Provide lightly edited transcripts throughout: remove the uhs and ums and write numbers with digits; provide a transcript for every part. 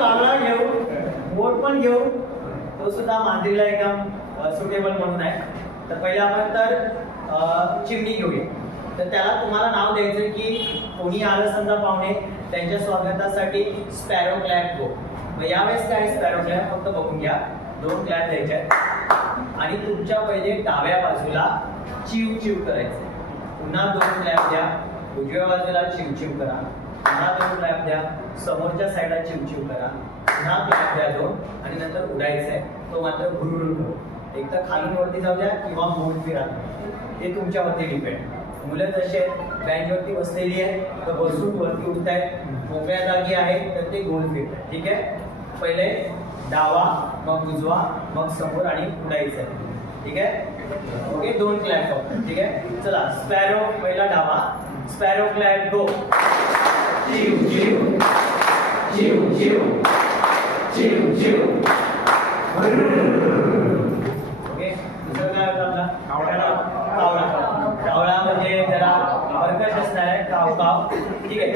चांगला घेऊ, बोट पण घेऊ, तो सुद्धा मांजरीला एकदम सुटेबल म्हणून आहे. तर पहिले आपण तर चिमणी घेऊया. तर त्याला तुम्हाला नाव द्यायचं की कोणी आलं समजा पाहुणे, त्यांच्या स्वागतासाठी स्पॅरो क्लॅप गो. मग यावेळेस काय स्पॅरो क्लॅप फक्त बघून घ्या, 2 क्लॅप द्यायचे आहेत आणि तुमच्या पहिले डाव्या बाजूला चिव चिव करायचं. पुन्हा 2 क्लॅप द्या, उजव्या बाजूला चिव चिव करा, पुन्हा 2 क्लॅप द्या, समोरच्या साईडला चिव चिव करा, पुन्हा क्लॅप द्या 2 आणि नंतर उडायचं आहे. तो मात्र घुरुळ करू, एक तर खालून वरती जाऊ द्या किंवा गोल फिरा, ते तुमच्यावरती डिपेंड. मुलं जसे बेंचवरती बसलेली आहे तर बसून वरती उठत आहेत, मोकळ्या जागी आहेत तर ते गोल फिरतात. ठीक आहे, पहिले डावा मग उजवा मग समोर आणि उडायचं आहे. ठीक आहे, ओके. 2 क्लॅप फक्त. ठीक आहे, चला. स्पॅरो पहिला डावा, स्पॅरो क्लॅप गो. चिव चिव चिव चिव चिव चिव. ओके, दुसरं काय होतं आपला कावळा. कावळा म्हणजे जरा कर्कश असणार आहे, काव काव. ठीक आहे,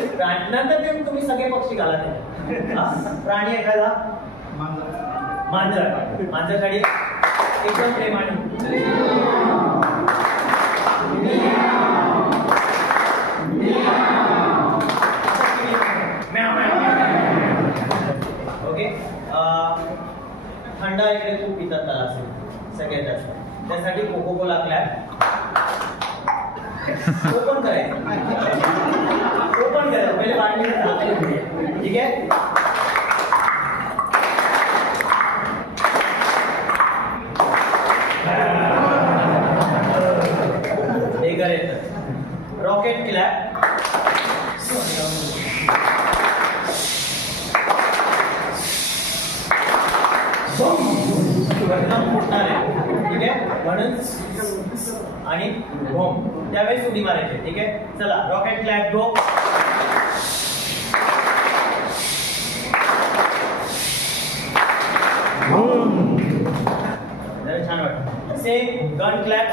नंतर ते तुम्ही सगळे पक्षी घाला. प्राणी एखादा मांजर, मांजरसाठी एकदम प्रेमाने ओके. थंड इकडे खूप पितात त्याला असेल सगळ्यात जास्त, त्यासाठी कोको कोला क्लॅप. ओपन करायचं, ओपन करायचं पहिले बाटली. ठीक आहे, हे करायचं. Rocket clap. फुटणार आहे. ठीक आहे, म्हणून आणि बॉम्ब त्यावेळेस उडी मारायची. ठीक आहे, चला. रॉकेट क्लॅप गो. जरा छान वाटतं. Same gun clap.